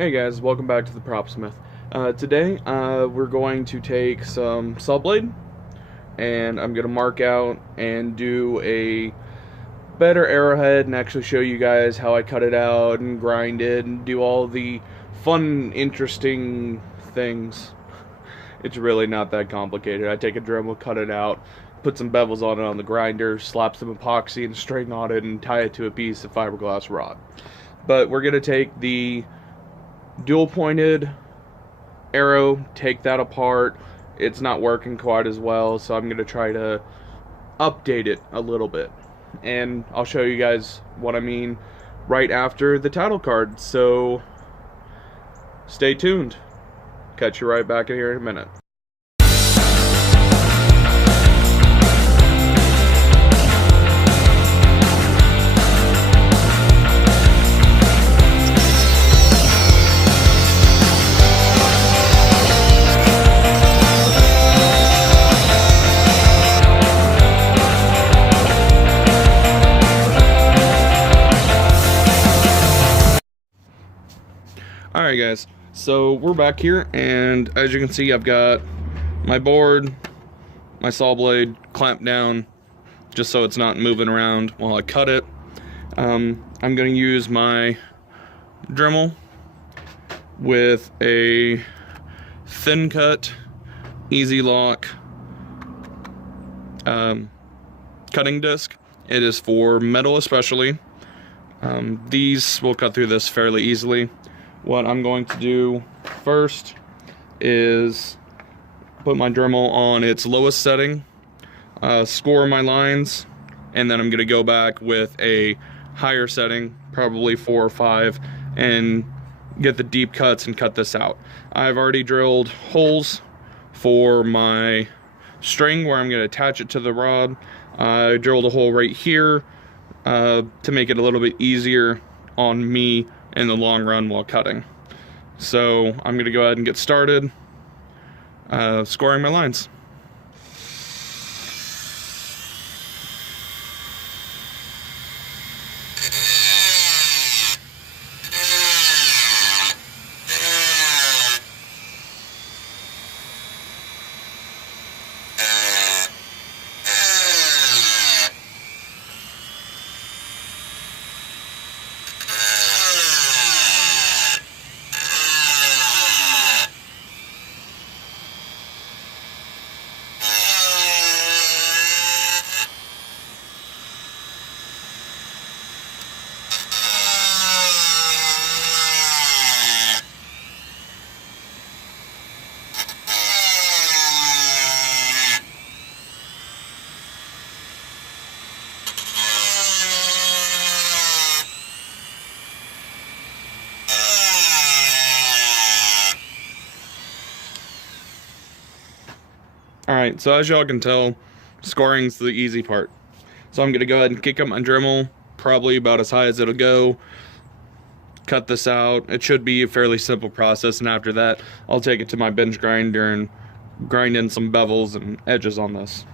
Hey guys, welcome back to the Propsmith. Today we're going to take some saw blade and I'm going to mark out and do a better arrowhead and actually show you guys how I cut it out and grind it and do all the fun, interesting things. It's really not that complicated. I take a Dremel, cut it out, put some bevels on it on the grinder, slap some epoxy and string knot it and tie it to a piece of fiberglass rod. But we're going to take the dual pointed arrow, take that apart. It's not working quite as well, so I'm going to try to update it a little bit. And I'll show you guys what I mean right after the title card, so stay tuned. Catch you right back in here in a minute. Alright guys, so we're back here, and as you can see I've got my board, my saw blade clamped down just so it's not moving around while I cut it. I'm going to use my Dremel with a thin cut, easy lock cutting disc. It is for metal especially. These will cut through this fairly easily. What I'm going to do first is put my Dremel on its lowest setting, score my lines, and then I'm going to go back with a higher setting, probably 4 or 5, and get the deep cuts and cut this out. I've already drilled holes for my string where I'm going to attach it to the rod. I drilled a hole right here to make it a little bit easier on me in the long run while cutting. So I'm going to go ahead and get started scoring my lines. Alright, so as y'all can tell, scoring's the easy part. So I'm going to go ahead and kick up my Dremel, probably about as high as it'll go. Cut this out. It should be a fairly simple process, and after that, I'll take it to my bench grinder and grind in some bevels and edges on this.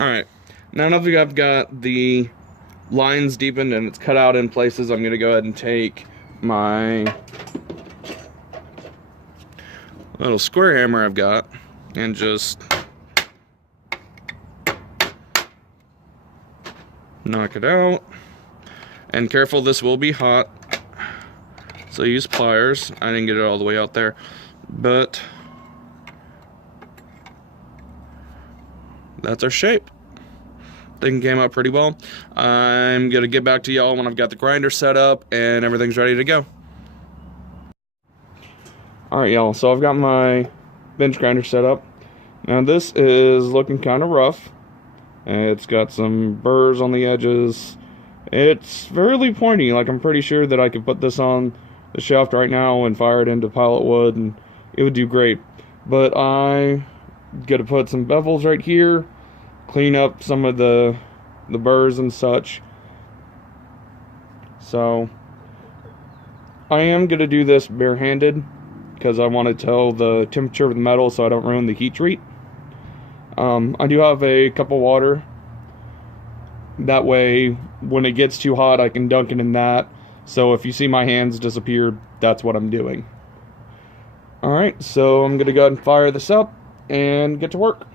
Alright, now that I've got the lines deepened and it's cut out in places, I'm going to go ahead and take my little square hammer I've got and just knock it out. And careful, this will be hot, so use pliers. I didn't get it all the way out there, but that's our shape. Thing came out pretty well. I'm gonna get back to y'all when I've got the grinder set up and everything's ready to go. Alright y'all, so I've got my bench grinder set up. Now this is looking kind of rough. It's got some burrs on the edges. It's fairly pointy, like I'm pretty sure that I could put this on the shaft right now and fire it into pilot wood and it would do great. But I gotta put some bevels right here, clean up some of the burrs and such. So I am gonna do this barehanded because I want to tell the temperature of the metal so I don't ruin the heat treat. I do have a cup of water. That way, when it gets too hot, I can dunk it in that. So if you see my hands disappear, that's what I'm doing. Alright, so I'm going to go ahead and fire this up and get to work.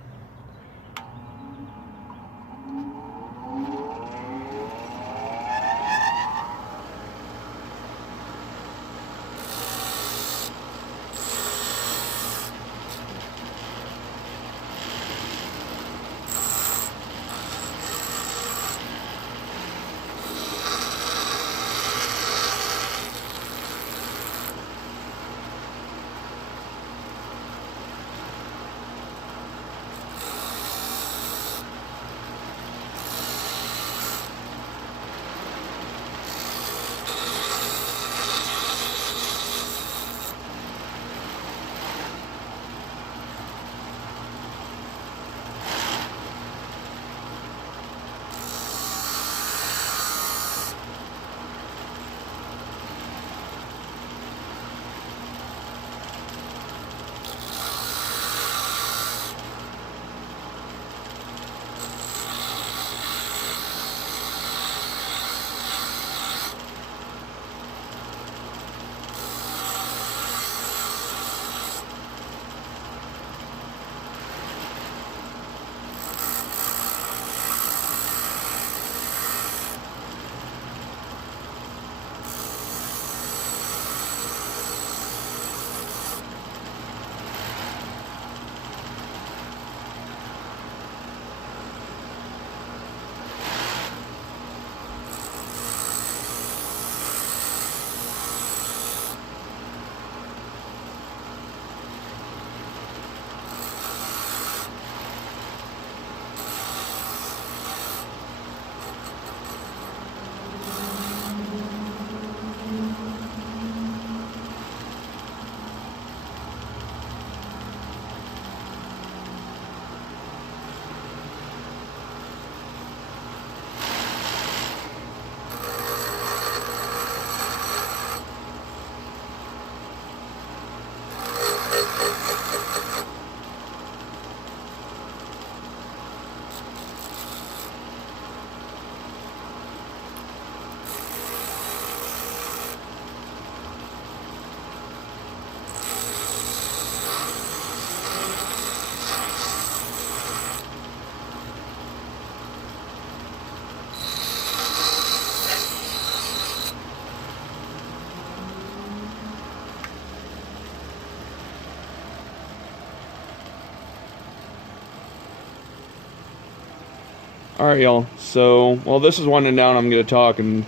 Alright, y'all. So, while this is winding down, I'm going to talk, and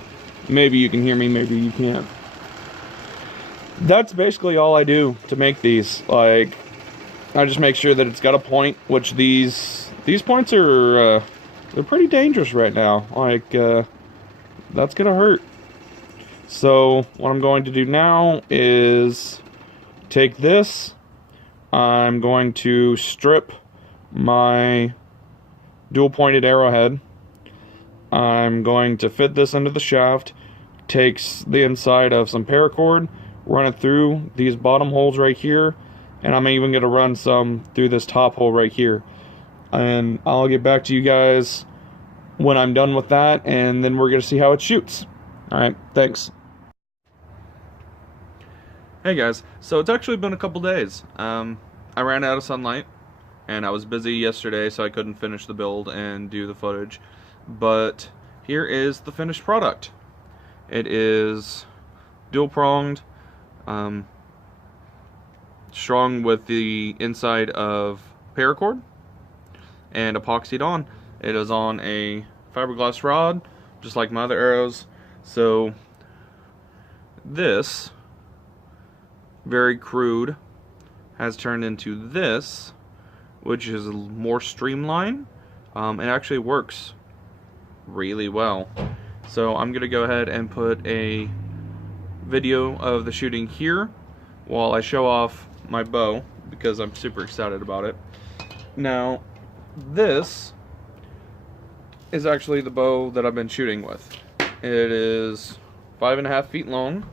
maybe you can hear me, maybe you can't. That's basically all I do to make these. Like, I just make sure that it's got a point, which these points are, they're pretty dangerous right now. Like, that's going to hurt. So, what I'm going to do now is take this. I'm going to strip my dual-pointed arrowhead. I'm going to fit this into the shaft, takes the inside of some paracord, run it through these bottom holes right here, and I'm even going to run some through this top hole right here. and I'll get back to you guys when I'm done with that, and then we're going to see how it shoots. Alright, thanks. Hey guys, so it's actually been a couple days. I ran out of sunlight, and I was busy yesterday, so I couldn't finish the build and do the footage. But here is the finished product. It is dual-pronged, strung with the inside of paracord, and epoxied on. It is on a fiberglass rod, just like my other arrows. So this, very crude, has turned into this, which is more streamlined. It actually works really well. So I'm gonna go ahead and put a video of the shooting here while I show off my bow, because I'm super excited about it. Now, this is actually the bow that I've been shooting with. It is 5.5 feet long.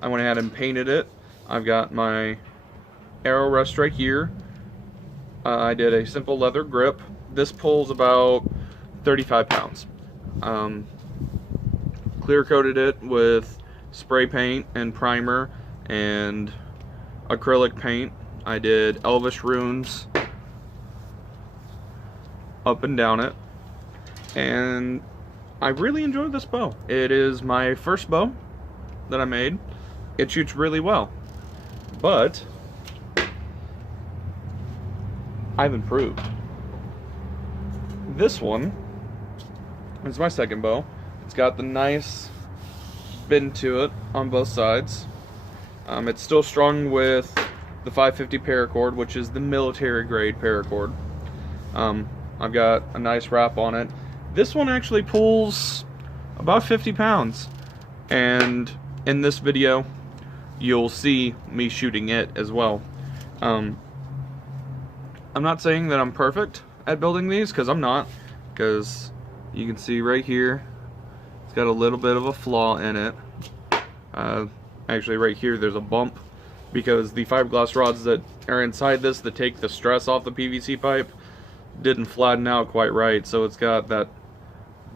I went ahead and painted it. I've got my arrow rest right here. I did a simple leather grip. This pulls about 35 pounds. Clear coated it with spray paint and primer and acrylic paint. I did Elvish runes up and down it, and I really enjoyed this bow. It is my first bow that I made. It shoots really well, but I've improved. This one is my second bow. It's got the nice bend to it on both sides. It's still strung with the 550 paracord, which is the military grade paracord. I've got a nice wrap on it. This one actually pulls about 50 pounds, and in this video you'll see me shooting it as well. I'm not saying that I'm perfect at building these, because I'm not, because you can see right here it's got a little bit of a flaw in it. Actually right here there's a bump, because the fiberglass rods that are inside this that take the stress off the PVC pipe didn't flatten out quite right, so it's got that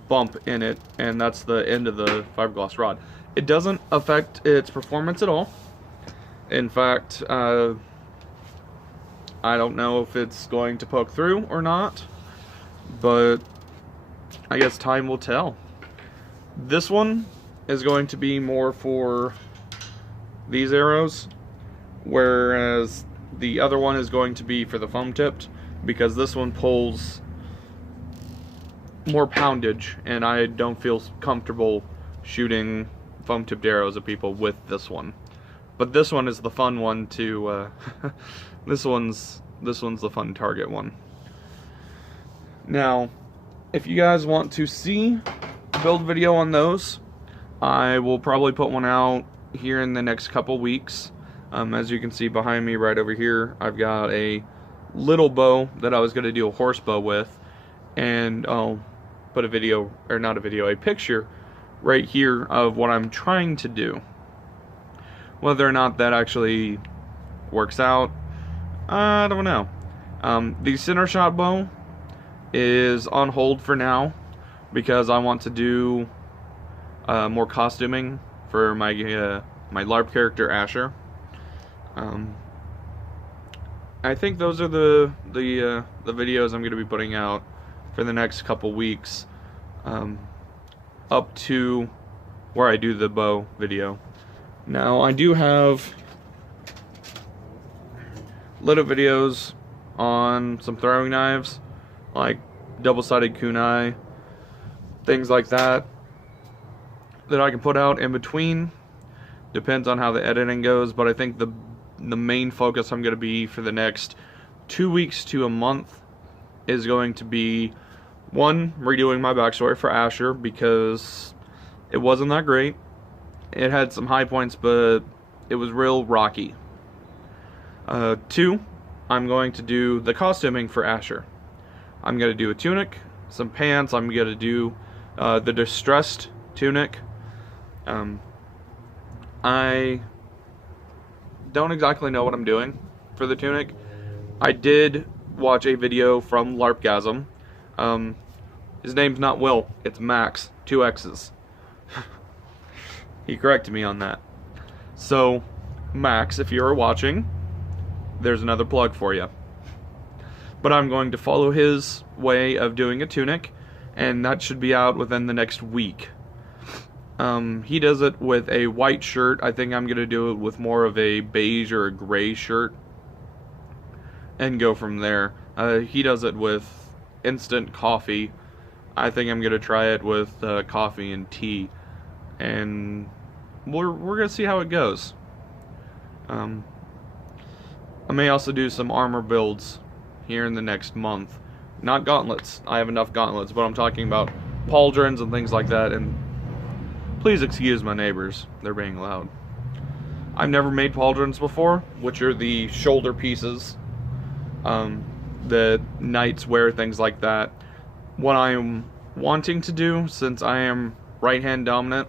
bump in it, and that's the end of the fiberglass rod. It doesn't affect its performance at all. In fact, I don't know if it's going to poke through or not, but I guess time will tell. This one is going to be more for these arrows, whereas the other one is going to be for the foam tipped, because this one pulls more poundage, and I don't feel comfortable shooting foam tipped arrows at people with this one. But this one is the fun one to this one's the fun target one. Now, if you guys want to see a build video on those, I will probably put one out here in the next couple weeks. As you can see behind me right over here, I've got a little bow that I was going to do a horse bow with, and I'll put a video, or not a video, a picture right here of what I'm trying to do. Whether or not that actually works out, I don't know. The center shot bow is on hold for now, because I want to do more costuming for my my LARP character Asher. I think those are the videos I'm going to be putting out for the next couple weeks, up to where I do the bow video. Now, I do have little videos on some throwing knives, like double-sided kunai, things like that, that I can put out in between. Depends on how the editing goes, but I think the main focus I'm going to be for the next 2 weeks to a month is going to be, one, redoing my backstory for Asher, because it wasn't that great. It had some high points, but it was real rocky. Two, I'm going to do the costuming for Asher. I'm going to do a tunic, some pants. I'm going to do the distressed tunic. I don't exactly know what I'm doing for the tunic. I did watch a video from LARPgasm. His name's not Will, it's Max, 2 X's. He corrected me on that. So, Max, if you're watching, there's another plug for you. But I'm going to follow his way of doing a tunic, and that should be out within the next week. He does it with a white shirt. I think I'm going to do it with more of a beige or a gray shirt, and go from there. He does it with instant coffee. I think I'm going to try it with coffee and tea, and we're going to see how it goes. I may also do some armor builds here in the next month. Not gauntlets. I have enough gauntlets, but I'm talking about pauldrons and things like that, and please excuse my neighbors. They're being loud. I've never made pauldrons before, which are the shoulder pieces the knights wear, things like that. What I'm wanting to do, since I am right-hand dominant,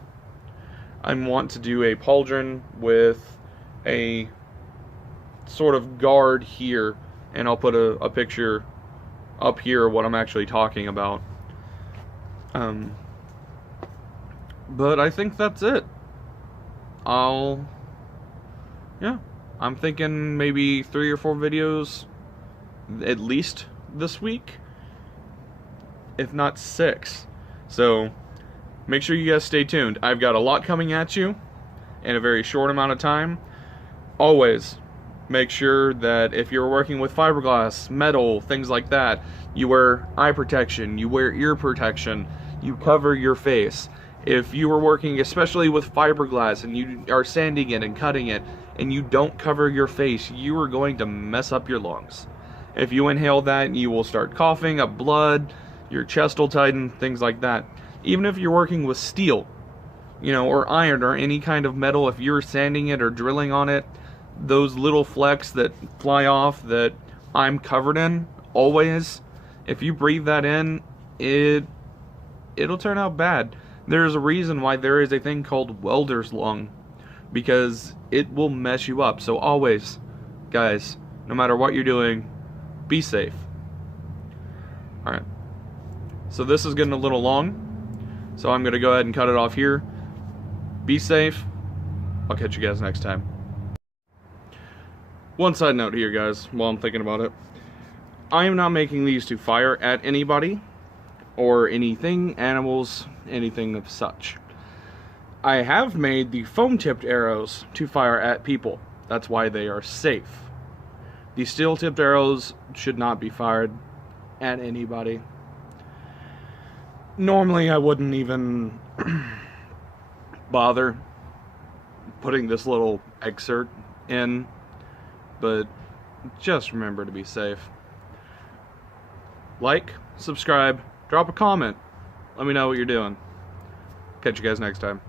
I want to do a pauldron with a sort of guard here, and I'll put a picture up here of what I'm actually talking about. But I think that's it. I'm thinking maybe 3 or 4 videos at least this week, if not 6. So make sure you guys stay tuned. I've got a lot coming at you in a very short amount of time. Always make sure that if you're working with fiberglass, metal, things like that, you wear eye protection, you wear ear protection, you cover your face. If you are working especially with fiberglass and you are sanding it and cutting it and you don't cover your face, you are going to mess up your lungs. If you inhale that, you will start coughing up blood, your chest will tighten, things like that. Even if you're working with steel, or iron or any kind of metal, if you're sanding it or drilling on it, those little flecks that fly off that I'm covered in, always, if you breathe that in, it'll turn out bad. There's a reason why there is a thing called welder's lung, because it will mess you up. So always, guys, no matter what you're doing, be safe. Alright, so this is getting a little long, so I'm going to go ahead and cut it off here. Be safe. I'll catch you guys next time. One side note here, guys, while I'm thinking about it. I am not making these to fire at anybody or anything, animals, anything of such. I have made the foam-tipped arrows to fire at people. That's why they are safe. The steel-tipped arrows should not be fired at anybody. Normally, I wouldn't even bother putting this little excerpt in, but just remember to be safe. Like, subscribe, drop a comment, let me know what you're doing. Catch you guys next time.